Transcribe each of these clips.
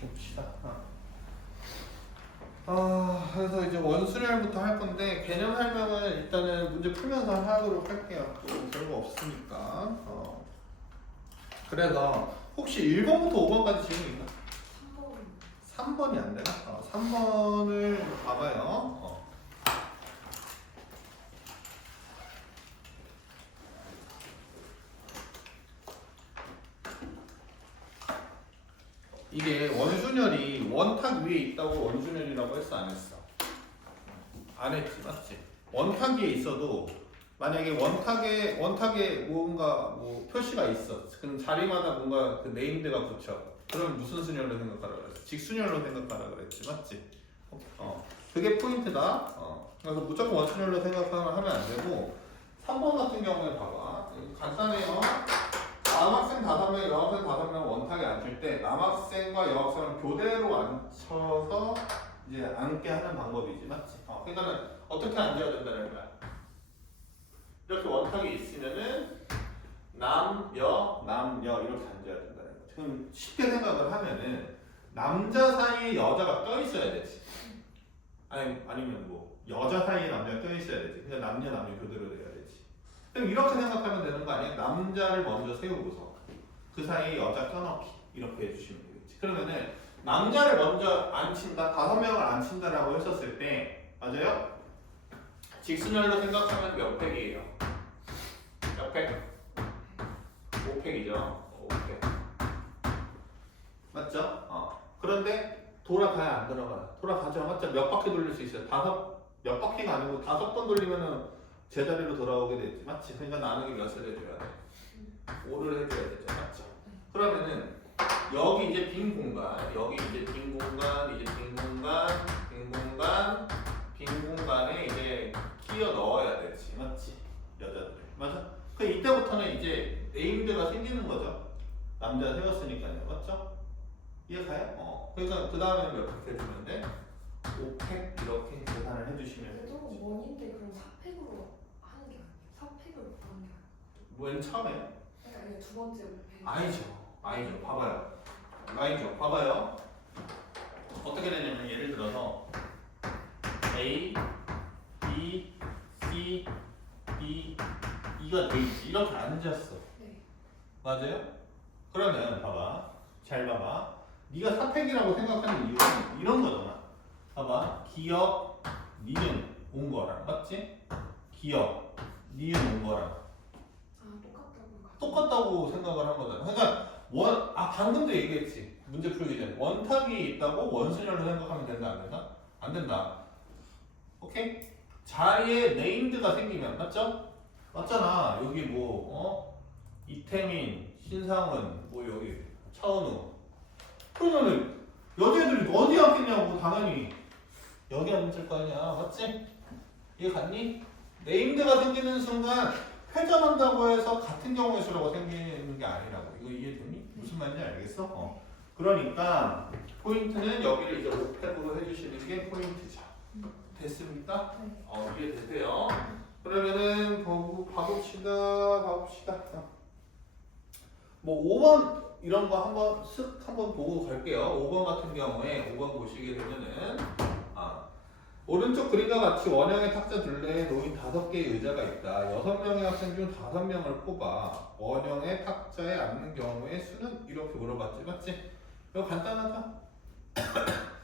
봅시다. 그래서 이제 원순열부터 할 건데 개념 설명은 일단은 문제 풀면서 하도록 할게요. 또 별거 없으니까. 그래서 혹시 1번부터 5번까지 질문 있나? 3번이 안 되나? 3번을 봐봐요. 이게 원순열이 원탁 위에 있다고 원순열이라고 했어 안 했어? 안 했지 맞지? 원탁 위에 있어도 만약에 원탁에 뭔가 뭐 표시가 있어. 그럼 자리마다 뭔가 그 네임드가 붙여. 그럼 무슨 순열로 생각하라 그랬어? 직순열로 생각하라 그랬지 맞지? 그게 포인트다. 그래서 무조건 원순열로 생각하면 안 되고 3번 같은 경우에 봐봐. 간단해요. 남학생 5명, 여학생 5명 원탁에 앉을 때 남학생과 여학생을 교대로 앉혀서 이제 앉게 하는 방법이지, 맞지? 그러니까는 어떻게 앉아야 된다는 거야? 이렇게 원탁이 있으면은 남, 여 이렇게 앉아야 된다는 거야. 그럼 쉽게 생각을 하면은 남자 사이에 여자가 껴 있어야 되지. 아니면 뭐 여자 사이에 남자가 껴 있어야 되지. 그러니까 남녀 교대로 돼야 되지. 그럼 이렇게 생각하면 되는 거 아니야? 남자를 먼저 세우고서 그 사이에 여자 껴넣기 이렇게 해주시면 되겠지. 그러면은 남자를 먼저 앉힌다, 5명을 앉힌다라고 했었을 때 맞아요? 직순열로 생각하면 몇 팩이에요? 몇 팩? 5팩이죠. 5팩. 맞죠? 그런데 돌아가야 안 돌아가. 돌아가죠. 맞죠? 몇 바퀴 돌릴 수 있어요? 몇 바퀴가 아니고 5번 돌리면은 제자리로 돌아오게 되지. 맞지? 그러니까 나누기 몇을 해줘야 돼? 5를 해줘야 되죠. 맞죠? 그러면은 여기 이제 빈 공간, 여기 이제 빈 공간, 이제 빈 공간, 빈 공간, 빈 공간에 이제 끼워 넣어야 되지. 맞지? 여자들. 맞아? 그 이때부터는 이제 네임드가 생기는 거죠. 남자 세웠으니까요. 맞죠? 이해가요? 그러니까 그 다음에 몇 팩 해주면 돼? 5팩 이렇게 계산을 해주시면 돼요. 그래도 원인데 그럼 4팩으로 하는 게 아니에요. 4팩으로 구하는 게 아니에요. 맨 처음에? 그러니까 두 번째 5팩. 아니죠. 봐봐요. 어떻게 되냐면 예를 들어서 A, B, C, D, E가 돼 있지. 이렇게 앉았어. 네. 맞아요? 그러면 봐봐. 잘 봐봐. 네가 4팩이라고 생각하는 이유는 이런 거잖아. 봐봐. 기억, 니은 온 거랑 맞지? 기억, 니은 온 거랑 똑같다고 생각을 한 거잖아. 그러니까 방금도 얘기했지. 문제 풀기 전에 원탁이 있다고 원순열로 생각하면 된다 안 된다? 안 된다. 오케이? 자리에 네임드가 생기면 맞죠? 맞잖아. 여기 이태민, 신상은 여기 차은우. 그러면은 여자애들이 어디 앉겠냐고 당연히 여기 앉을 거 아니야. 맞지? 이해 갔니? 네임드가 생기는 순간 회전한다고 해서 같은 경우의 수라고 생기는 게 아니라고. 이거 이해되니? 무슨 말인지 알겠어? 그러니까 포인트는 여기를 이제 5팩으로 해주시는 게 포인트죠. 됐습니까? 네. 이해되세요? 그러면은 봐봅시다. 뭐 5번 이런 거 한번 보고 갈게요. 5번 같은 경우에 5번 보시게 되면은 오른쪽 그림과 같이 원형의 탁자 둘레에 놓인 5개의 의자가 있다. 6명의 학생 중 5명을 뽑아 원형의 탁자에 앉는 경우의 수는 이렇게 물어봤지, 맞지? 이거 간단하죠?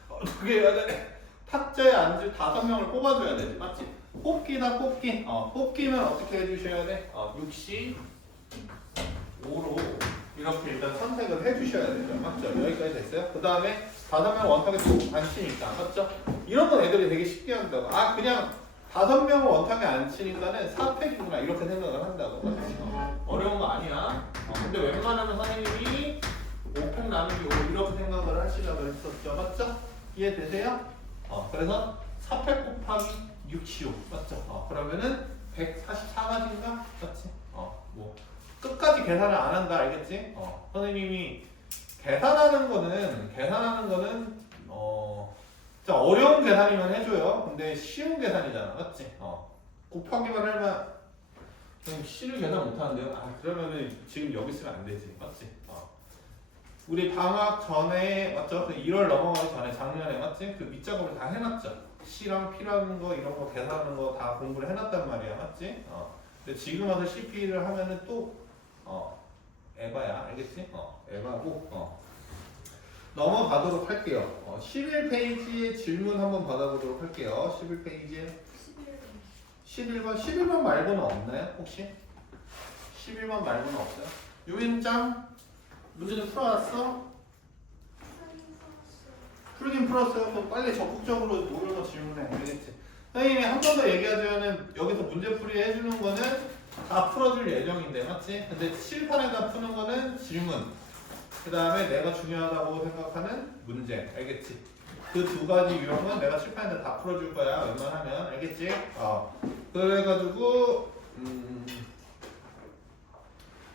어떻게 해야 돼? 탁자에 앉을 5명을 뽑아줘야 되지, 맞지? 뽑기다 뽑기. 뽑기면 어떻게 해주셔야 돼? 6시 5로 이렇게 일단 선택을 해주셔야 되죠, 맞죠? 여기까지 됐어요? 그 다음에 5명 원탁에 또 앉히니까, 맞죠? 이런 건 애들이 되게 쉽게 한다고. 그냥 5명을 원탁에 앉히니까는 4팩이구나 이렇게 생각을 한다고. 맞죠? 어려운 거 아니야. 근데 웬만하면 선생님이 5팩 나누기 5 이렇게 생각을 하시라고 했었죠, 맞죠? 이해되세요? 그래서 4팩 곱하기 6시오, 맞죠? 그러면은 144가지인가? 맞지? 끝까지 계산을 안 한다, 알겠지? 선생님이 계산하는 거는 진짜 어려운 계산이면 해줘요. 근데 쉬운 계산이잖아, 맞지? 곱하기만 하면 그럼 C를 계산 못 하는데요? 그러면은 지금 여기 쓰면 안 되지, 맞지? 우리 방학 전에 맞죠? 그 1월 넘어가기 전에 작년에 맞지? 그 밑작업을 다 해놨죠. C랑 P라는 거 이런 거 계산하는 거 다 공부를 해놨단 말이야, 맞지? 근데 지금 와서 CP를 하면은 또 에바야, 알겠지? 에바고 넘어가도록 할게요. 11페이지의 질문 한번 받아보도록 할게요. 11페이지에 11번 11번 말고는 없나요? 혹시? 11번 말고는 없어요? 유인장 문제는 풀어왔어? 풀긴 풀었어요. 그럼 빨리 적극적으로 모여서 질문해. 알겠지? 선생님이 한 번 더 얘기하자면은 여기서 문제풀이 해주는 거는 다 풀어줄 예정인데 맞지? 근데 칠판에다 푸는 거는 질문 그 다음에 내가 중요하다고 생각하는 문제 알겠지? 그 두 가지 유형은 내가 칠판에다 다 풀어줄 거야 웬만하면 알겠지? 그래가지고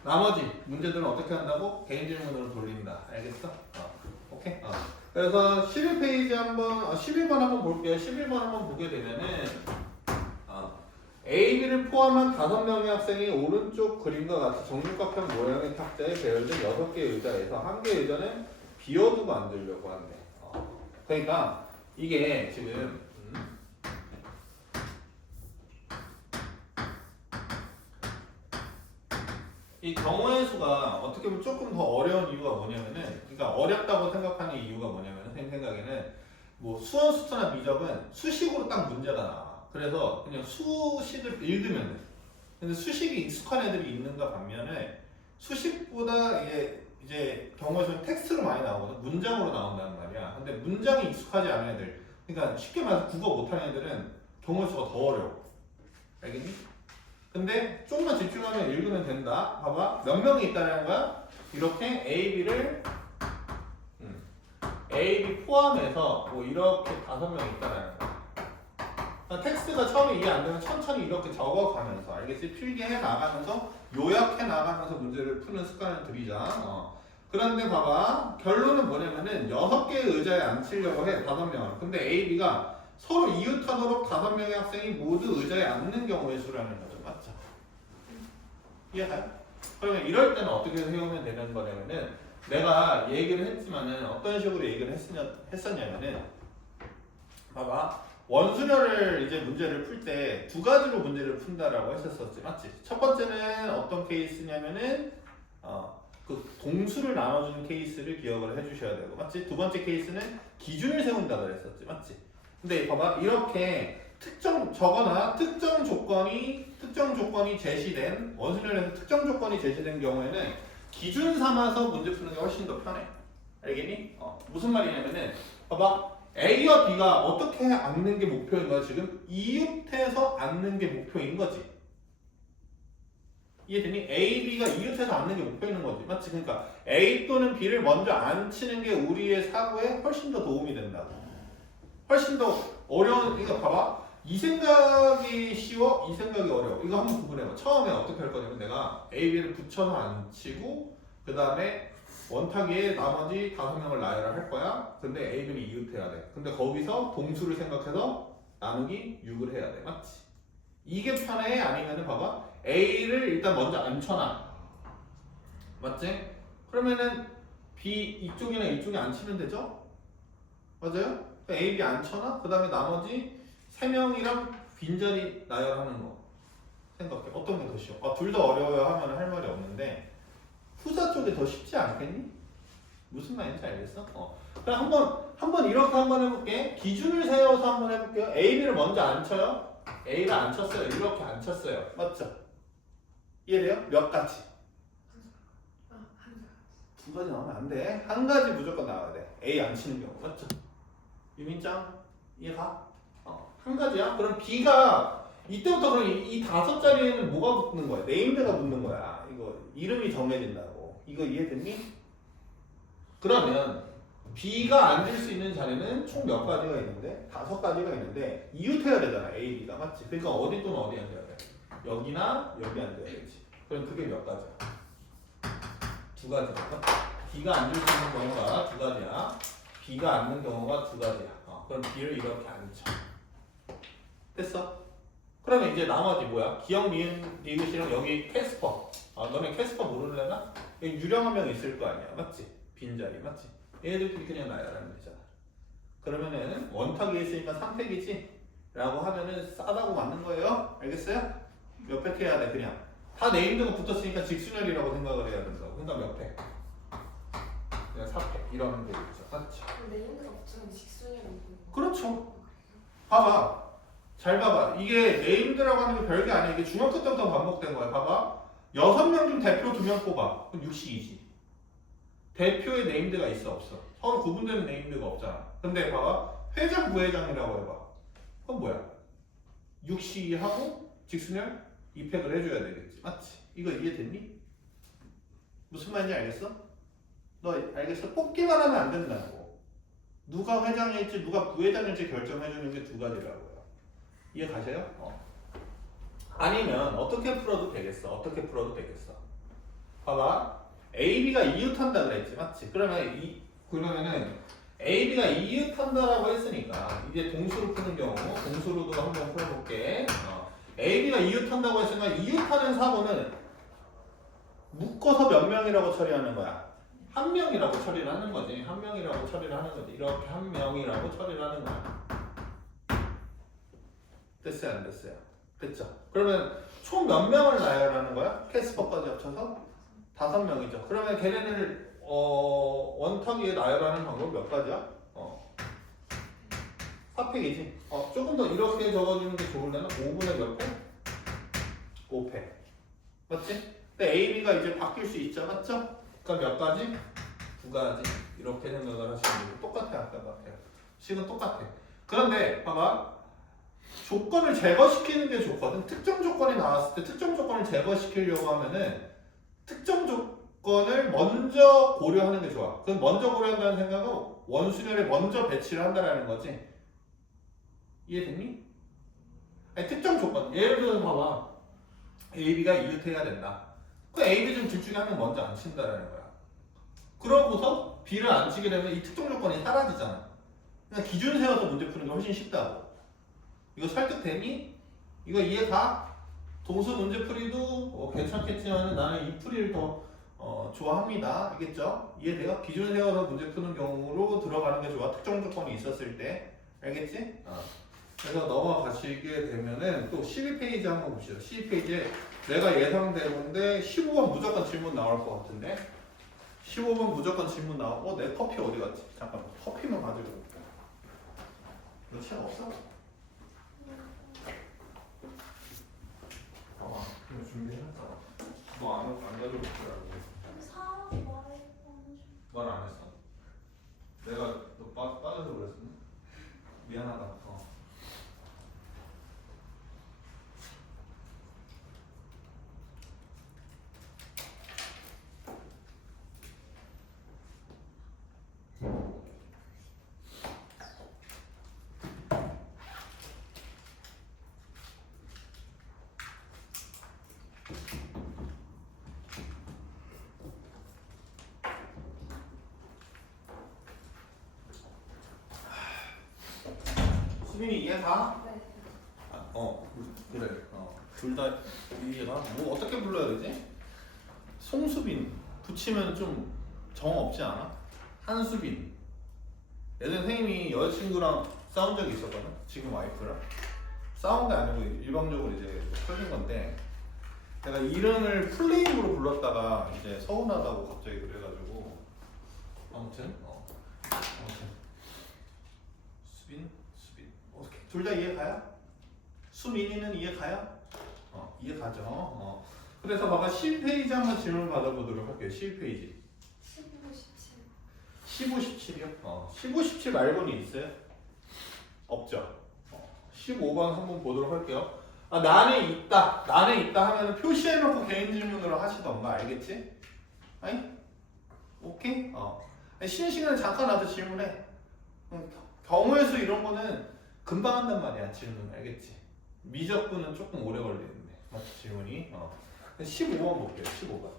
나머지 문제들은 어떻게 한다고? 개인 질문으로 돌린다 알겠어? 오케이? 그래서 11페이지 한번 11번 한번 볼게요. 11번 한번 보게 되면은 A, B를 포함한 5명의 학생이 오른쪽 그림과 같이 정육각형 모양의 탁자에 배열된 6개의 의자에서 한 개의 의자는 비워두고 앉으려고 한대. 그러니까 이게 지금 이 경우의 수가 어떻게 보면 조금 더 어려운 이유가 뭐냐면은 그러니까 어렵다고 생각하는 이유가 뭐냐면은 선생님 생각에는 뭐 수원 수투나 미적은 수식으로 딱 문제가 나와. 그래서 그냥 수식을 읽으면 돼. 근데 수식이 익숙한 애들이 있는가 반면에 수식보다 이제 경우의 수는 텍스트로 많이 나오거든. 문장으로 나온다는 말이야. 근데 문장이 익숙하지 않은 애들 그러니까 쉽게 말해서 국어 못하는 애들은 경우의 수가 더 어려워. 알겠니? 근데 조금만 집중하면 읽으면 된다. 봐봐. 몇 명이 있다는 거야? 이렇게 A, B를 A, B 포함해서 뭐 이렇게 5명이 있다는 거야. 텍스트가 처음에 이해 안 되면 천천히 이렇게 적어가면서 알겠지? 필기해 나가면서 요약해 나가면서 문제를 푸는 습관을 들이자. 그런데 봐봐. 결론은 뭐냐면은 6개의 의자에 앉히려고 해. 5명을. 근데 A, B가 서로 이웃하도록 5명의 학생이 모두 의자에 앉는 경우의 수라는 거죠. 맞죠? 이해가요? 그러면 이럴 때는 어떻게 세우면 되는 거냐면은 내가 얘기를 했지만은 어떤 식으로 얘기를 했었냐면은 봐봐. 원수열을 이제 문제를 풀 때 2가지로 문제를 푼다라고 했었었지. 맞지? 첫 번째는 어떤 케이스냐면은 그 동수를 나눠주는 케이스를 기억을 해주셔야 되고 맞지? 두 번째 케이스는 기준을 세운다 그랬었지. 맞지? 근데 봐봐. 이렇게 특정 조건이 제시된 원수열에서 특정 조건이 제시된 경우에는 기준 삼아서 문제 푸는 게 훨씬 더 편해. 알겠니? 무슨 말이냐면은 봐봐. A와 B가 어떻게 앉는 게 목표인 거야 지금? 이웃해서 앉는 게 목표인 거지. 이해되니? A, B가 이웃해서 앉는 게 목표인 거지. 맞지? 그러니까 A 또는 B를 먼저 앉히는 게 우리의 사고에 훨씬 더 도움이 된다고. 훨씬 더 어려운, 그러니까 봐봐. 이 생각이 쉬워, 이 생각이 어려워. 이거 한번 구분해봐. 처음에 어떻게 할 거냐면 내가 A, B를 붙여서 앉히고 그 다음에 원탁위에 나머지 5명을 나열을 할 거야. 근데 A, B를 이웃해야 돼. 근데 거기서 동수를 생각해서 나누기 6을 해야 돼. 맞지? 이게 편해? 아니면은 봐봐. A를 일단 먼저 앉혀놔. 맞지? 그러면은 B 이쪽이나 이쪽에 앉히면 되죠? 맞아요? A, B 앉혀놔. 그 다음에 나머지 3명이랑 빈자리 나열하는 거. 생각해. 어떤 게 더 쉬워? 둘 다 어려워요 하면 할 말이 없는데 후자 쪽이 더 쉽지 않겠니? 무슨 말인지 알겠어? 그럼 한번 이렇게 한번 해볼게. 기준을 세워서 한번 해볼게요. A, B를 먼저 앉혀요. A를 앉혔어요. 이렇게 앉혔어요. 맞죠? 이해돼요? 몇 가지? 2가지 나오면 안 돼. 1가지 무조건 나와야 돼. A 앉히는 경우. 맞죠? 유민짱 이해가? 1가지야? 그럼 B가 이때부터 그럼 이 5자리에는 뭐가 붙는 거야? 네임드가 붙는 거야. 이거 이름이 정해진다고. 이거 이해됐니? 그러면 B가 앉을 수 있는 자리는 총 몇 가지가 있는데? 5가지가 있는데 이웃해야 되잖아. A, B가. 맞지? 그러니까 어디 또는 어디 앉아야 돼? 여기나 여기 앉아야 되지. 그럼 그게 몇 가지야? 2가지야. B가 앉을 수 있는 경우가 2가지야. B가 앉는 경우가 2가지야. 그럼 B를 이렇게 앉혀. 됐어? 그러면 이제 나머지 뭐야? 기억, 미은, 리으시랑 여기 캐스퍼. 너네 캐스퍼 모르려나? 여기 유령 한 명 있을 거 아니야. 맞지? 빈자리 맞지? 얘들끼리 그냥 나열하면 되잖아. 그러면은 원탁 위에 있으니까 3팩이지? 라고 하면은 싸다고 맞는 거예요. 알겠어요? 몇 팩 해야 돼 그냥. 다 네임드가 붙었으니까 직순열이라고 생각을 해야 된다고. 그러니까 몇 팩? 그냥 4팩 이러면 되겠죠. 맞지? 네임드가 붙으면 직순이라고 있는 거. 그렇죠. 봐봐. 잘 봐봐. 이게 네임드라고 하는 게 별게 아니야. 이게 중학교 때부터 반복된 거야. 봐봐. 6명 중 대표 2명 뽑아. 그럼 6시2지. 대표에 네임드가 있어 없어? 서로 구분되는 네임드가 없잖아. 근데 봐봐. 회장 부회장이라고 해봐. 그건 뭐야? 6시2하고 직순열 2팩을 해줘야 되겠지. 맞지? 이거 이해됐니? 무슨 말인지 알겠어? 너 알겠어? 뽑기만 하면 안 된다고. 누가 회장일지 누가 부회장일지 결정해주는 게 두 가지라고요. 이해 가세요? 아니면 어떻게 풀어도 되겠어. 어떻게 풀어도 되겠어. 봐봐. AB가 이웃한다 그랬지. 맞지? 그러면은 AB가 이웃한다라고 했으니까 이제 동수로 푸는 경우 동수로도 한번 풀어볼게. AB가 이웃한다고 했으니까 이웃하는 사고는 묶어서 몇 명이라고 처리하는 거야? 한 명이라고 처리를 하는 거지. 한 명이라고 처리를 하는 거지. 이렇게 한 명이라고 처리를 하는 거야. 됐어요? 안 됐어요? 됐죠? 그러면 총 몇 명을 나열하는 거야? 캐스퍼까지 합쳐서? 5명이죠. 그러면 걔네를 원탁 위에 나열하는 방법 몇 가지야? 4팩이지. 조금 더 이렇게 적어주는 게 좋을래나? 5분의 몇 팩? 5팩. 맞지? 근데 A, B가 이제 바뀔 수 있죠. 맞죠? 그러니까 몇 가지? 2가지. 이렇게 생각을 하시면 되고 똑같아. 아까 같아요. 식은 똑같아. 그런데 봐봐. 조건을 제거시키는 게 좋거든. 특정 조건이 나왔을 때 특정 조건을 제거시키려고 하면은 특정 조건을 먼저 고려하는 게 좋아. 그럼 먼저 고려한다는 생각은 원순열에 먼저 배치를 한다는 거지. 이해됐니? 아니, 특정 조건. 예를 들어서 봐봐. AB가 이웃해야 된다. 그 A, B 중 둘 중에 한 명 먼저 안 친다는 거야. 그러고서 B를 안 치게 되면 이 특정 조건이 사라지잖아. 그러니까 기준 세워서 문제 푸는 게 훨씬 쉽다고. 이거 설득되니? 이거 이해가? 동수 문제풀이도 괜찮겠지만 나는 이 풀이를 더 좋아합니다. 알겠죠? 이해돼요? 기준 세워서 문제 푸는 경우로 들어가는 게 좋아. 특정 조건이 있었을 때. 알겠지? 그래서 넘어가시게 되면은 또 12페이지 한번 봅시다. 12페이지에 내가 예상되는데 15번 무조건 질문 나올 것 같은데 15번 무조건 질문 나오고 내 커피 어디 갔지? 잠깐만. 커피만 가지고 올게. 너 시간 없어? 그냥 준비해놨잖아. 너 안 가져올 줄 알고. 사라고 말했던. 말 안 했어? 내가 너 빠져서 그랬어? 미안하다. 수빈이 이해가? 네. 그래. 둘 다 이해가? 뭐 어떻게 불러야 되지? 송수빈 붙이면 좀 정 없지 않아? 한수빈. 예전에 선생님이 여자친구랑 싸운 적이 있었거든. 지금 와이프랑 싸운 게 아니고 일방적으로 이제 터진 건데 내가 이름을 플레임으로 불렀다가 이제 서운하다고 갑자기 그래가지고 아무튼 수빈 어떻게 둘 다 이해가요? 수민이는 이해가요? 이해가죠. 그래서 봐봐 10페이지 한번 질문 받아보도록 할게요. 10페이지 15, 17. 15, 17이요? 15, 17 말고는 있어요? 없죠. 15번 한번 보도록 할게요. 나는 있다 하면 표시해놓고 개인 질문으로 하시던가. 알겠지? 아니? 오케이? 쉬는 시간에 잠깐 와서 질문해. 경우의 수 이런 거는 금방 한단 말이야. 질문. 알겠지? 미적분은 조금 오래 걸리는데. 맞지? 질문이. 15번 볼게요. 15번.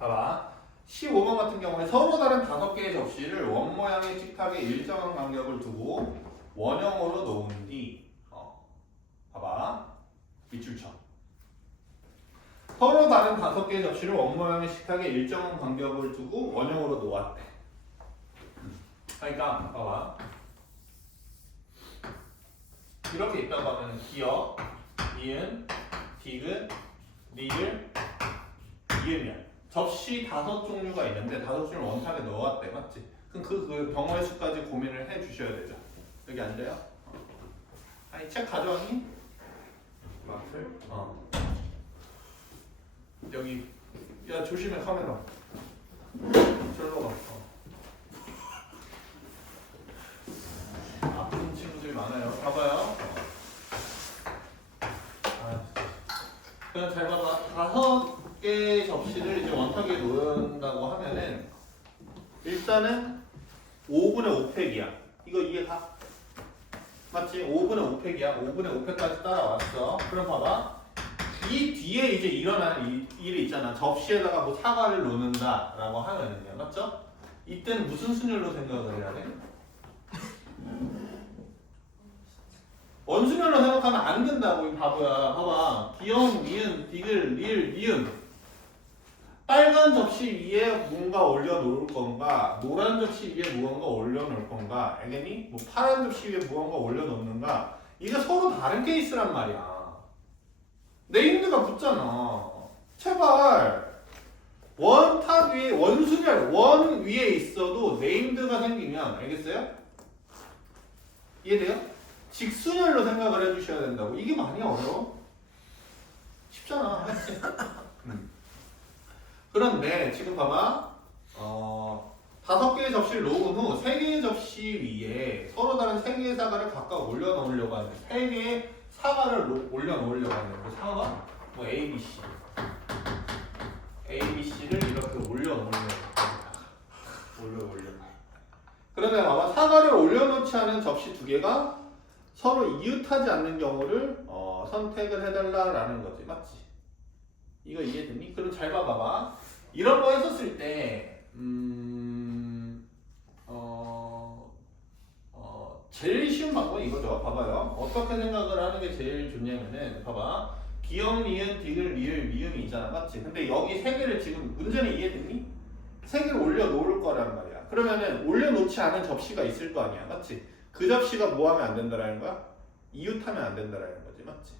봐봐. 15번 같은 경우에 서로 다른 5개의 접시를 원 모양의 식탁에 일정한 간격을 두고 원형으로 놓은 뒤 봐봐. 밑줄 쳐. 서로 다른 5개의 접시를 원모양의 식탁에 일정한 간격을 두고 원형으로 놓았대. 그러니까 봐봐. 이렇게 있다고 하면 기역, 니은, 디귿, 리을, 이음이야. 접시 5종류가 있는데 5종류를 원탁에 넣어왔대. 맞지? 그럼 그 경우의 수까지 고민을 해 주셔야 되죠. 여기 앉아요. 아니 책 가져왔니? 마플? 여기 야 조심해 카메라. 절로 가. 아픈 친구들이 많아요. 봐봐요. 그냥 잘 봐봐. 5개의 접시를 이제 원탁에 놓는다고 하면은 일단은 5분의 5팩이야. 이거 이해가? 맞지? 5분의 5팩이야. 5분의 5팩까지 따라왔어. 그럼 봐봐. 이 뒤에 이제 일어나는 이 일이 있잖아. 접시에다가 뭐 사과를 놓는다라고 하면은요. 맞죠? 이때는 무슨 순열로 생각을 해야 돼? 원순열로 생각하면 안 된다고 이 바보야. 봐봐. 기역, 니은, 디귿, 리을, 미음. 빨간 접시 위에 뭔가 올려놓을 건가, 노란 접시 위에 무언가 올려놓을 건가, 알겠니? 뭐 파란 접시 위에 무언가 올려놓는가, 이게 서로 다른 케이스란 말이야. 네임드가 붙잖아. 제발 원탑 위에 원순열 원 위에 있어도 네임드가 생기면 알겠어요? 이해돼요? 직순열로 생각을 해주셔야 된다고. 이게 많이 어려워? 쉽잖아. 그런데 지금 봐봐. 5개의 접시를 놓은 후 3개의 접시 위에 서로 다른 3개의 사과를 각각 올려놓으려고 하는 3개의 사과를 올려놓으려고 하는 그 사과? 뭐 A, B, C A, B, C를 이렇게 올려 그러면 봐봐. 사과를 올려놓지 않은 접시 2개가 서로 이웃하지 않는 경우를 선택을 해달라라는 거지. 맞지? 이거 이해됐니? 그럼 잘 봐봐. 이런 거 했었을 때 제일 쉬운 방법은 이거죠. 봐봐요. 어떻게 생각을 하는 게 제일 좋냐면은 봐봐. 기역, 니은, 디귿, 리을, 미음이 있잖아. 맞지? 근데 여기 3개를 지금 문제는 이해됐니? 3개를 올려놓을 거란 말이야. 그러면은 올려놓지 않은 접시가 있을 거 아니야. 맞지? 그 접시가 뭐 하면 안 된다라는 거야? 이웃하면 안 된다라는 거지. 맞지?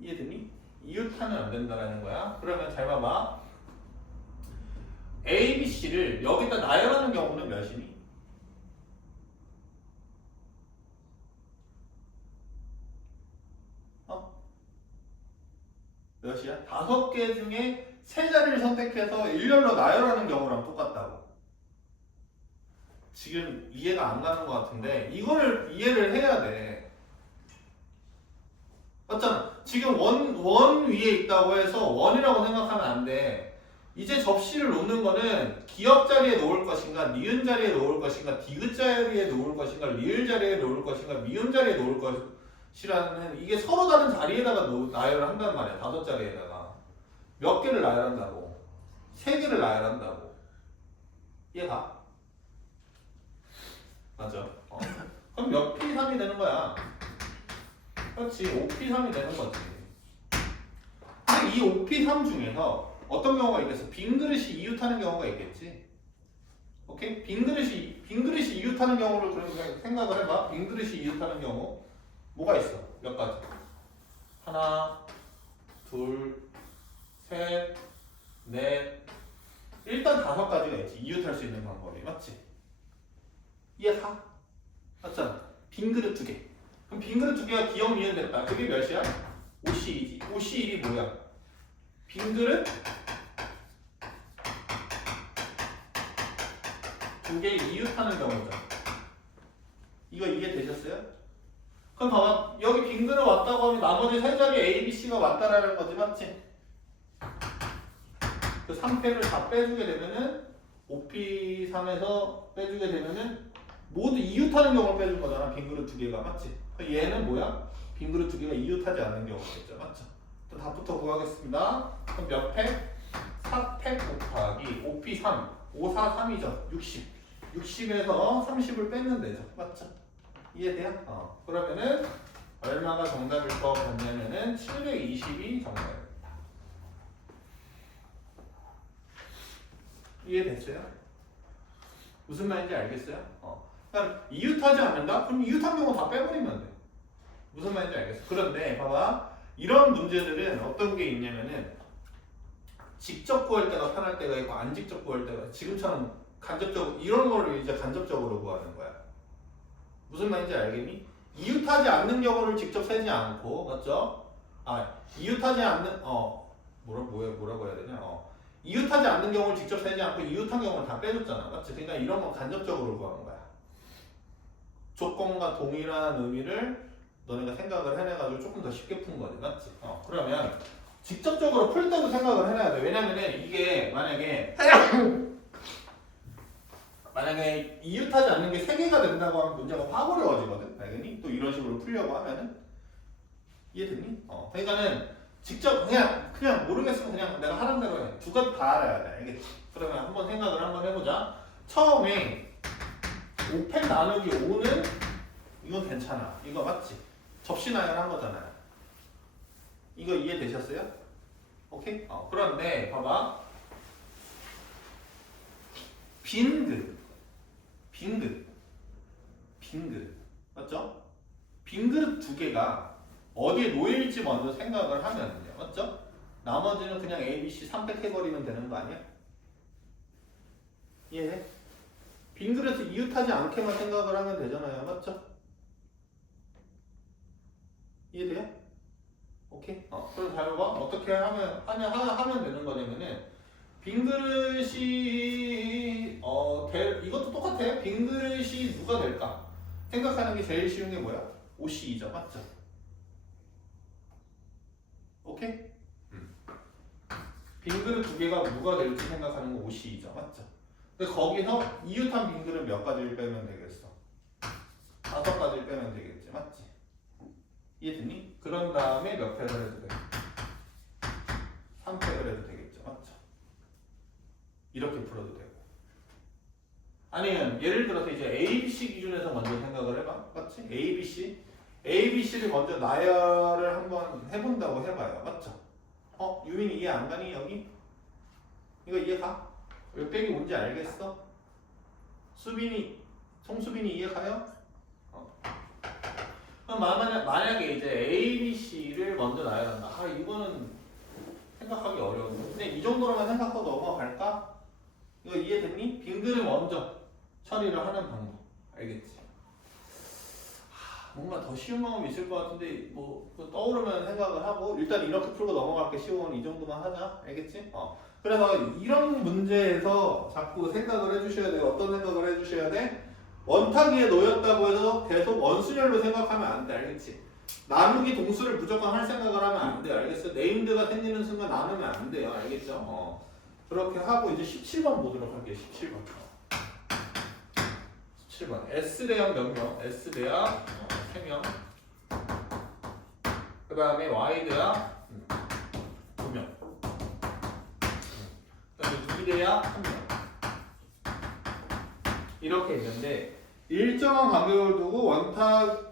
이해됐니? 이웃하면 안 된다라는 거야. 그러면 잘 봐봐. A, B, C를 여기다 나열하는 경우는 몇이니? 몇이야? 5개 중에 3자리를 선택해서 일렬로 나열하는 경우랑 똑같다고. 지금 이해가 안 가는 것 같은데 이거를 이해를 해야 돼. 맞잖아. 지금 원 위에 있다고 해서 원이라고 생각하면 안 돼. 이제 접시를 놓는 거는 기역 자리에 놓을 것인가, 니은 자리에 놓을 것인가, 디귿 자리에 놓을 것인가, 리을 자리에 놓을 것인가, 미음 자리에 놓을 것이라는 이게 서로 다른 자리에다가 나열을 한단 말이야. 5자리에다가 몇 개를 나열한다고? 3개를 나열한다고. 이해가? 맞아. 그럼 몇 P3이 되는 거야? 그렇지. 5P3이 되는 거지. 근데 이 5P3 중에서 어떤 경우가 있겠어? 빈 그릇이 이웃하는 경우가 있겠지. 오케이? 빈 그릇이 이웃하는 경우를 그럼 생각을 해봐. 빈 그릇이 이웃하는 경우 뭐가 있어? 몇 가지? 하나, 둘, 셋, 넷. 일단 5가지가 있지. 이웃할 수 있는 방법이. 맞지? 이해가? 맞잖아. 빈 그릇 2개. 그럼 빈 그릇 2개가 기역 미은 됐다. 그게 몇이야? 5C1이지. 5C1이 뭐야? 빈 그릇 2개 이웃하는 경우죠. 이거 이해되셨어요? 그럼 봐봐. 여기 빈 그릇 왔다고 하면 나머지 3자리 A, B, C가 왔다라는 거지. 맞지? 그 3패를 다 빼주게 되면은 5P3에서 빼주게 되면은 모두 이웃하는 경우를 빼준 거잖아. 빈 그릇 2개가. 맞지? 얘는 뭐야? 빈 그릇 2개가 이웃하지 않는 경우겠죠. 맞죠? 답부터 구하겠습니다. 그럼 몇 팩? 4팩 곱하기 5P3 5, 4, 3이죠. 60 60에서 30을 빼면 되죠. 맞죠? 이해돼요? 그러면은 얼마가 정답일 것 같냐면은 720이 정답. 이해됐어요? 무슨 말인지 알겠어요? 그러니까 이웃하지 않는다? 그럼 이웃한 경우 다 빼버리면 돼. 무슨 말인지 알겠어? 그런데 봐봐. 이런 문제들은 어떤 게 있냐면은 직접 구할 때가 편할 때가 있고 안 직접 구할 때가 지금처럼 간접적으로 이런 거를 이제 간접적으로 구하는 거야. 무슨 말인지 알겠니? 이웃하지 않는 경우를 직접 세지 않고 맞죠? 이웃하지 않는 뭐라고 해야 되냐? 이웃하지 않는 경우를 직접 세지 않고 이웃한 경우를 다 빼줬잖아. 맞지? 그러니까 이런 건 간접적으로 구하는 거야. 조건과 동일한 의미를 너네가 생각을 해내가지고 조금 더 쉽게 푼 거지. 맞지? 그러면 직접적으로 풀 때도 생각을 해놔야 돼. 왜냐면은 이게 만약에 이웃하지 않는 게 3개가 된다고 하면 문제가 확 어려워지거든. 알겠니? 또 이런 식으로 풀려고 하면은 이해됐니? 그러니까는 직접 그냥 모르겠으면 그냥 내가 하는 대로 해. 두 가지 다 알아야 돼. 알겠지? 그러면 한번 생각을 한번 해보자. 처음에 5팩 나누기 5는 이건 괜찮아. 이거 맞지? 접시 나열한 거잖아요. 이거 이해되셨어요? 오케이? 그런데 봐봐. 빈 그릇 맞죠? 빈 그릇 2개가 어디에 놓일지 먼저 생각을 하면요 맞죠? 나머지는 그냥 A, B, C 3팩 해버리면 되는 거 아니야? 이해해? 빈 그릇을 이웃하지 않게만 생각을 하면 되잖아요 맞죠? 이해돼요? 오케이? 그래서 잘 봐. 어떻게 하면 되는 거냐면은 빈 그릇이 이것도 똑같아. 빈 그릇이 누가 될까? 생각하는 게 제일 쉬운 게 뭐야? OC이죠, 맞죠? 오케이? 빈 그릇 2개가 누가 될지 생각하는 거 OC이죠, 맞죠? 근데 거기서 이웃한 빈 그릇 몇 가지를 빼면 되겠어? 5가지를 빼면 되겠지, 맞지? 이해됐니? 그런 다음에 몇 팩을 해도 돼? 3팩을 해도 되겠죠, 맞죠? 이렇게 풀어도 되고. 아니면 예를 들어서 이제 ABC 기준에서 먼저 생각을 해봐. 맞지? ABC를 먼저 나열을 한번 해본다고 해봐요. 맞죠? 유민이 이해 안 가니 여기? 이거 이해 가? 왜 빼기 뭔지 알겠어? 송수빈이 이해 가요? 그럼 만약에 이제 ABC를 먼저 나열한다. 이거는 생각하기 어려운데. 근데 이 정도로만 생각하고 넘어갈까? 이거 이해됐니? 빈 그릇 먼저 처리를 하는 방법. 알겠지? 뭔가 더 쉬운 방법이 있을 것 같은데 뭐 떠오르면 생각을 하고 일단 이렇게 풀고 넘어갈 게 쉬운 이 정도만 하자. 알겠지? 그래서 이런 문제에서 자꾸 생각을 해주셔야 돼요. 어떤 생각을 해주셔야 돼? 원탁 위에 놓였다고 해서 계속 원순열로 생각하면 안 돼. 알겠지? 나누기 동수를 무조건 할 생각을 하면 안 돼요. 알겠어? 네임드가 생기는 순간 나누면 안 돼요. 알겠죠? 그렇게 하고 이제 17번 보도록 할게요. 17번 S대학 몇 명? S대학 3명. 그 다음에 Y대학 2명. 그 다음에 E대학 1명. 이렇게 있는데 일정한 간격을 두고 원탁의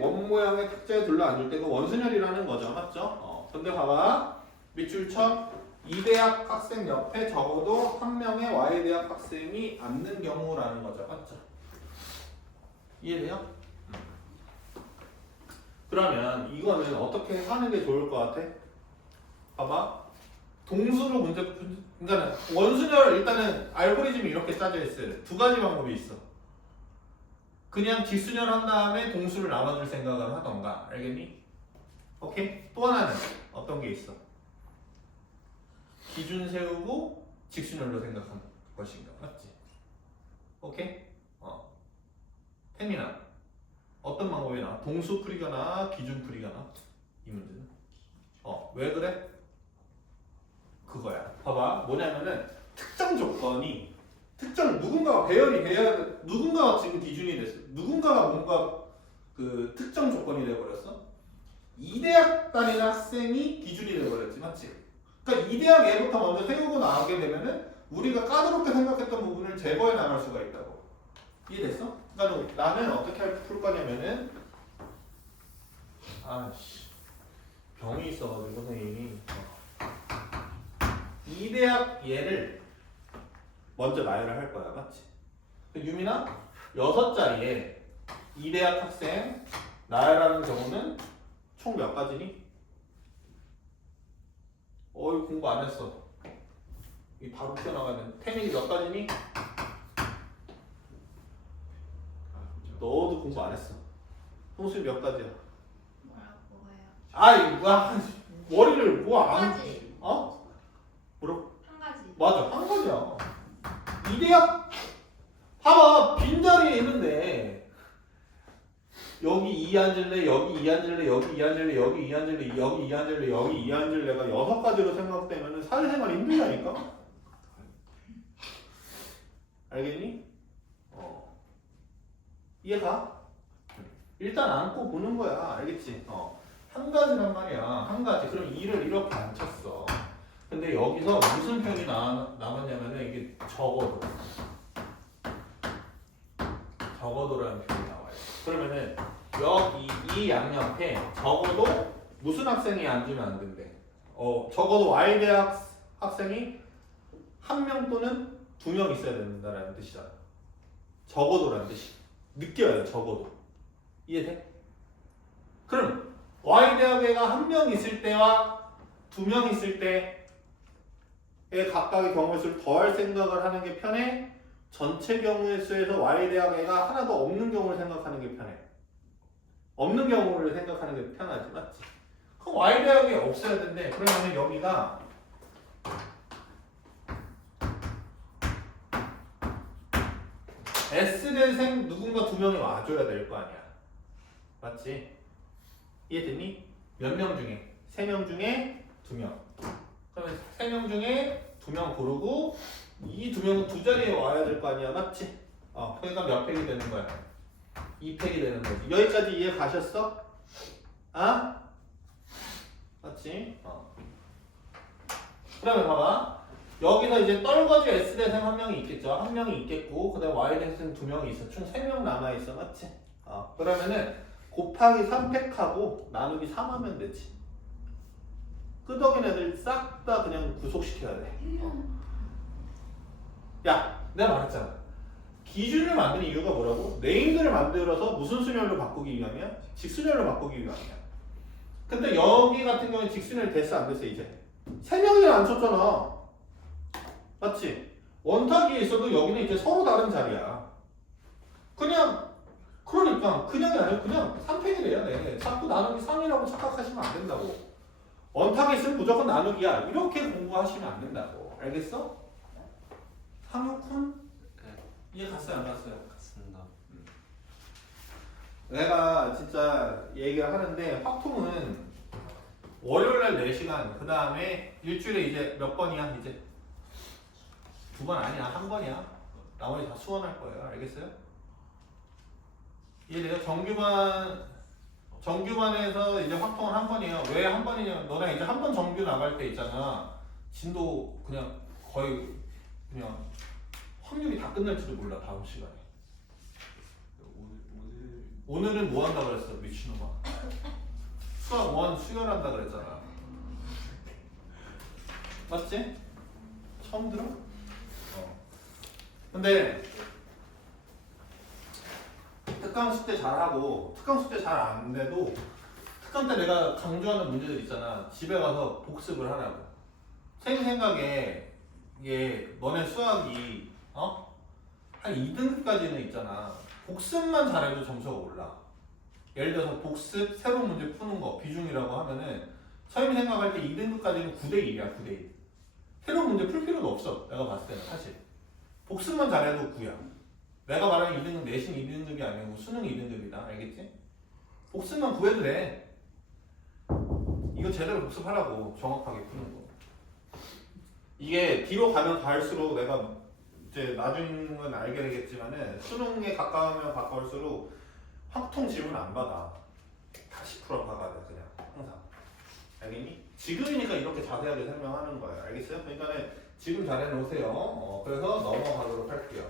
원 모양의 탁자에 둘러앉을 때 그 원순열이라는 거죠. 맞죠? 근데 봐봐. 밑줄 쳐. 이대학 학생 옆에 적어도 한 명의 Y대학 학생이 앉는 경우라는 거죠. 맞죠? 이해돼요? 그러면 이거는 어떻게 하는 게 좋을 것 같아? 봐봐. 동수로 그러니까 원순열 일단은 알고리즘이 이렇게 짜져 있어요. 2가지 방법이 있어. 그냥 기순열 한 다음에 동수를 나눠줄 생각을 하던가. 알겠니? 오케이? 또 하나는 어떤 게 있어? 기준 세우고 직순열로 생각하는 것인가. 맞지? 오케이? 태민아 어떤 방법이 나와? 동수 풀이거나 기준 풀이거나 이 문제는? 왜 그래? 그거야. 봐봐. 뭐냐면은 특정 조건이 누군가가 누군가가 지금 기준이 됐어. 누군가가 뭔가 그 특정 조건이 돼버렸어. 이대학 다니는 학생이 기준이 돼버렸지. 맞지? 그러니까 이대학 예부터 먼저 세우고 나가게 되면은 우리가 까다롭게 생각했던 부분을 제거해 나갈 수가 있다고. 이해됐어? 그러니까 나는 어떻게 풀 거냐면은 병이 있어가지고 선생님이 2대학 얘를 먼저 나열을 할 거야. 맞지? 유민아 6자리에 2대학 학생 나열하는 경우는 총 몇 가지니? 어이 공부 안 했어. 이 바로 튀어나가는 태민이 몇 가지니? 너도 공부 안 했어. 홍수이 몇 가지야? 뭐예요? 아이 뭐야 머리를 뭐 한 안? 가지. 어? 뭐라고? 한 가지. 맞아 한 가지야. 이대학 봐봐 빈자리에 있는데 여기 2 앉을래 여기 2 앉을래 여기 2 앉을래 여기 2 앉을래 여기 2 앉을래 여기 2 앉을래가 6가지로 생각되면 사회생활 힘들다니까. 알겠니? 이해가? 일단 안고 보는 거야. 알겠지? 한 가지란 말이야. 한 가지. 그럼 2를 이렇게 안 쳤어. 근데 여기서 무슨 표현이 남았냐면은 이게 적어도라는 표현이 나와요. 그러면은 여기 이 양옆에 적어도 무슨 학생이 앉으면 안 된대. 적어도 Y대학 학생이 1명 또는 2명 있어야 된다라는 뜻이잖아. 적어도라는 뜻이. 느껴야 돼. 적어도. 이해돼? 그럼 Y대학 애가 1명 있을 때와 2명 있을 때의 각각의 경우의 수를 더할 생각을 하는 게 편해? 전체 경우의 수에서 Y대학 애가 하나도 없는 경우를 생각하는 게 편해? 없는 경우를 생각하는 게 편하지. 맞지? 그럼 Y대학이 없어야 된대. 그러면 여기가 S대생 누군가 2명이 와줘야 될 거 아니야. 맞지? 이해됐니? 몇 명 중에? 3명 중에 2명. 그러면 3명 중에 2명 고르고 이 2명은 2자리에 와야 될 거 아니야. 맞지? 그러니까 몇 팩이 되는 거야? 2팩이 되는 거지. 여기까지 이해 가셨어? 아? 맞지? 그러면 봐봐. 여기서 이제 떨거지 S대생 1명이 있겠죠. 1명이 있겠고 그 다음에 Y대생 2명이 있어. 총 3명 남아있어. 맞지? 그러면은 곱하기 3팩하고 나누기 3 하면 되지. 끄덕인 애들 싹 다 그냥 구속시켜야 돼. 야, 내가 말했잖아. 기준을 만드는 이유가 뭐라고? 네임들을 만들어서 무슨 순열로 바꾸기 위함이야? 직순열로 바꾸기 위함이야. 근데 여기 같은 경우는 직순열 됐어 안 됐어 이제? 3명이나 안 쳤잖아. 맞지? 원탁이 있어도 여기는 이제 서로 다른 자리야. 그러니까 그냥이 아니고 그냥 3팩이 돼야 돼. 자꾸 나누기 3이라고 착각하시면 안 된다고. 원탁이 있으면 무조건 나누기야. 이렇게 공부하시면 안 된다고. 알겠어? 상혁군? 이해 갔어요 안 갔어요? 같습니다. 내가 진짜 얘기를 하는데 확통은 월요일날 4시간 그 다음에 일주일에 이제 몇 번이야 이제? 2번 아니야 1번이야. 나머지 다 수원할 거예요. 알겠어요? 이해돼요? 정규반에서 이제 확통은 1번이에요. 왜 1번이냐? 너네 이제 1번 정규 나갈 때 있잖아. 진도 그냥 거의 그냥 확률이 다 끝날지도 몰라 다음 시간에. 오늘은 뭐 한다 그랬어 미친놈아. 수학 1 수혈한다 그랬잖아. 맞지? 처음 들어? 근데 특강수 때 잘하고 특강수 때 잘 안 돼도 특강 때 내가 강조하는 문제들 있잖아. 집에 가서 복습을 하라고. 생 생각에 이게 너네 수학이 한 2등급까지는 있잖아. 복습만 잘해도 점수가 올라. 예를 들어서 복습 새로운 문제 푸는 거 비중이라고 하면은 서임 생각할 때 2등급까지는 9대1이야 9대1. 새로운 문제 풀 필요도 없어. 내가 봤을 때는 사실. 복습만 잘해도 9야. 내가 말하는 2등급 내신 2등급이 아니고 수능 2등급이다. 알겠지? 복습만 구해도 돼. 이거 제대로 복습하라고. 정확하게 푸는 거. 이게 뒤로 가면 갈수록 내가 이제 나중은 알게 되겠지만은 수능에 가까우면 가까울수록 확통 질문 안 받아. 다시 풀어가야 돼 그냥 항상. 알겠니? 지금이니까 이렇게 자세하게 설명하는 거예요. 알겠어요? 그러니까는 지금 잘 해놓으세요. 그래서 넘어가도록 할게요.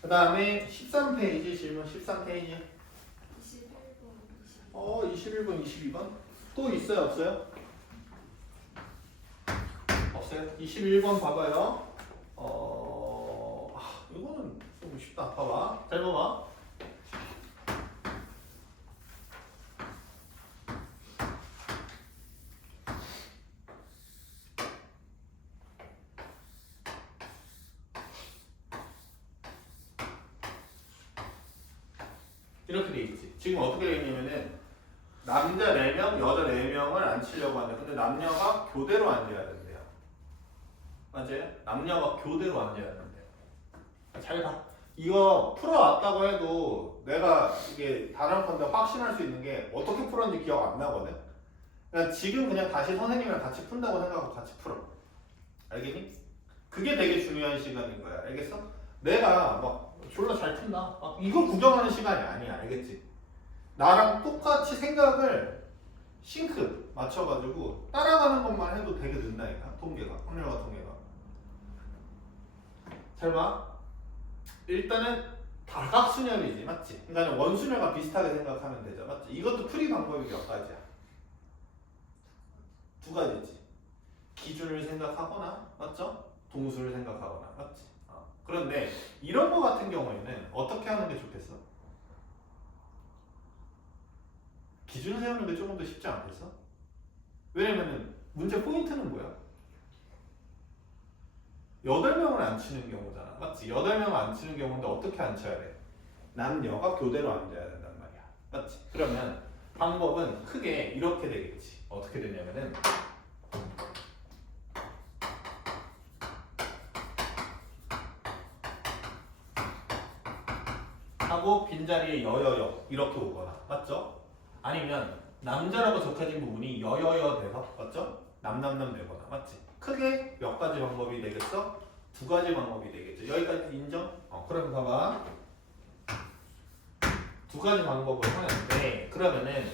그 다음에 13페이지 질문 13페이지 21번, 21번 22번 또 있어요 없어요? 없어요. 21번 봐봐요. 이거는 좀 쉽다. 봐봐. 잘 봐봐. 이렇게 돼 있지. 지금 어떻게 돼 있냐면은 남자 4명, 여자 4명을 앉히려고 하는데 근데 남녀가 교대로 앉아야 된대요. 맞아요? 남녀가 교대로 앉아야 된대요. 잘 봐. 이거 풀어왔다고 해도 내가 이게 다른 건데 확신할 수 있는 게 어떻게 풀었는지 기억 안 나거든? 그냥 지금 그냥 다시 선생님이랑 같이 푼다고 생각하고 같이 풀어. 알겠니? 그게 되게 중요한 시간인 거야. 알겠어? 내가 막 졸라 잘 푼다. 막 이걸 구경하는 시간이 아니야. 알겠지? 나랑 똑같이 생각을 싱크 맞춰가지고 따라가는 것만 해도 되게 는다니까. 통계가. 확률과 통계가. 잘 봐. 일단은 다각순열이지. 맞지? 그러니까 원순열과 비슷하게 생각하면 되죠. 맞지? 이것도 풀이 방법이 몇 가지야? 2가지지. 기준을 생각하거나 맞죠? 동수를 생각하거나 맞지? 그런데 이런 거 같은 경우에는 어떻게 하는 게 좋겠어? 기준을 세우는 게 조금 더 쉽지 않겠어? 왜냐면은 문제 포인트는 뭐야? 8명을 앉히는 경우잖아. 맞지? 8명 앉히는 경우인데 어떻게 앉혀야 돼? 남녀가 교대로 앉아야 된단 말이야. 맞지? 그러면 방법은 크게 이렇게 되겠지. 어떻게 되냐면은 하고 빈자리에 여여여 이렇게 오거나 맞죠? 아니면 남자라고 적혀진 부분이 여여여 돼서 맞죠? 남남남 되거나 맞지? 크게 몇 가지 방법이 되겠어? 2가지 방법이 되겠죠. 여기까지 인정? 그럼 봐봐. 2가지 방법을 하는데 그러면은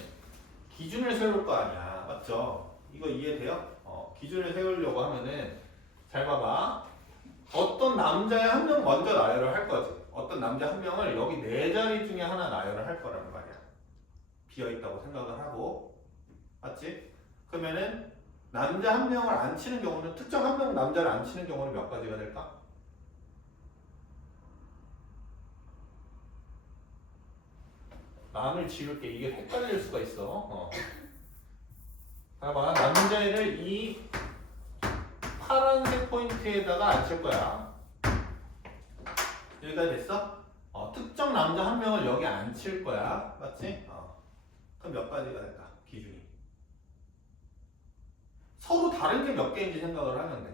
기준을 세울 거 아니야. 맞죠? 이거 이해돼요? 기준을 세우려고 하면은 잘 봐봐. 어떤 남자의 한 명 먼저 나열을 할 거지. 어떤 남자 한 명을 여기 4자리 중에 하나 나열을 할 거라는 말이야. 비어있다고 생각을 하고 맞지? 그러면은 남자 한 명을 안 치는 경우는 특정 한 명 남자를 안 치는 경우는 몇 가지가 될까? 남을 지울게. 이게 헷갈릴 수가 있어. 봐봐. 남자애를 이 파란색 포인트에다가 앉힐 거야. 여기가 됐어? 특정 남자 한 명을 여기 앉힐 거야. 맞지? 그럼 몇 가지가 될까? 기준이. 서로 다른 게 몇 개인지 생각을 하면 돼.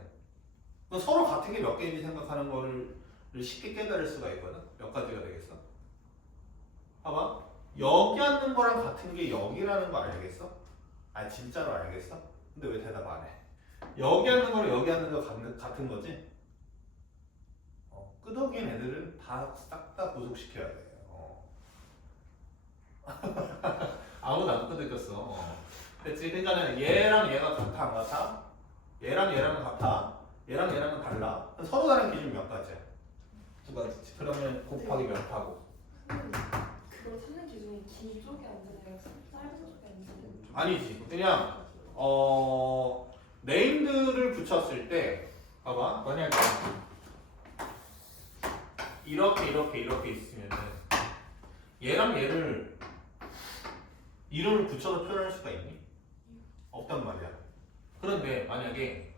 그럼 서로 같은 게 몇 개인지 생각하는 거를 쉽게 깨달을 수가 있거든. 몇 가지가 되겠어? 봐봐. 여기 앉는 거랑 같은 게 여기라는 거 알겠어? 진짜로 알겠어? 근데 왜 대답 안 해? 여기 앉는 거랑 여기 앉는 거 같은 거지? 끄덕인 애들은 다 싹 다 구속시켜야 돼. 아무도 안 끄덕였어. 됐지? 그러니까는 얘랑 얘가 같아 안 같아? 얘랑 얘랑은 같아. 얘랑 얘랑은 달라. 서로 다른 기준이 몇 가지야? 2가지지. 그러면 곱하기 몇 하고? 그걸 찾는 기준이 긴 쪽에 앉는 애가 짧은 쪽에 앉는 애가 아니지. 그냥 네임드를 붙였을 때 봐봐. 만약에 이렇게 있으면은 얘랑 얘를 이름을 붙여서 표현할 수가 있니? 없단 말이야. 그런데 만약에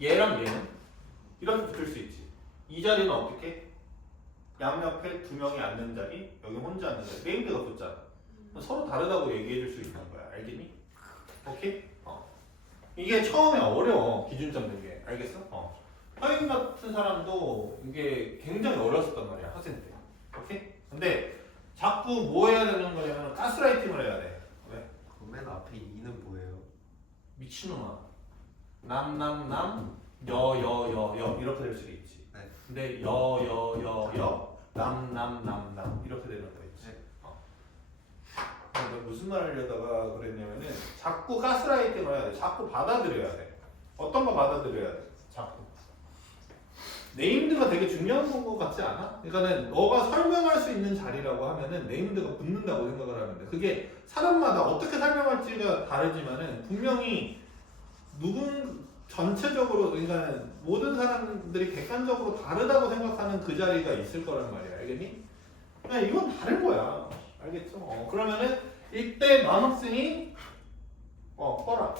얘랑 얘는 이렇게 붙을 수 있지. 이 자리는 어떻게? 양옆에 2명이 앉는 자리, 여기 혼자 앉는 자리. 네임드가 붙잖아. 서로 다르다고 얘기해 줄 수 있는 거야. 알겠니? 오케이? 이게 처음에 어려워. 기준 잡는 게. 알겠어? 허인 같은 사람도 이게 굉장히 어려웠단 말이야. 학생 때. 오케이? 근데 자꾸 뭐 해야 되는 거냐면 가스라이팅을 해야 돼. 왜? 그럼 맨 앞에 2는 뭐예요? 미친놈아. 남남남 여여여여 이렇게 될 수도 있지. 네. 근데 여여여여 남남남남 이렇게 되는 거 있지. 네. 내가 무슨 말 하려다가 그랬냐면은 자꾸 가스라이팅을 해야 돼. 자꾸 받아들여야 돼. 어떤 거 받아들여야 돼? 자꾸. 네임드가 되게 중요한 거 같지 않아? 그러니까는 너가 설명할 수 있는 자리라고 하면은 네임드가 붙는다고 생각을 하면 돼. 그게 사람마다 어떻게 설명할지가 다르지만은 분명히 전체적으로 그러니까 모든 사람들이 객관적으로 다르다고 생각하는 그 자리가 있을 거란 말이야. 알겠니? 그냥 이건 다른 거야. 알겠죠? 그러면은 이때 남학생이 꺼라.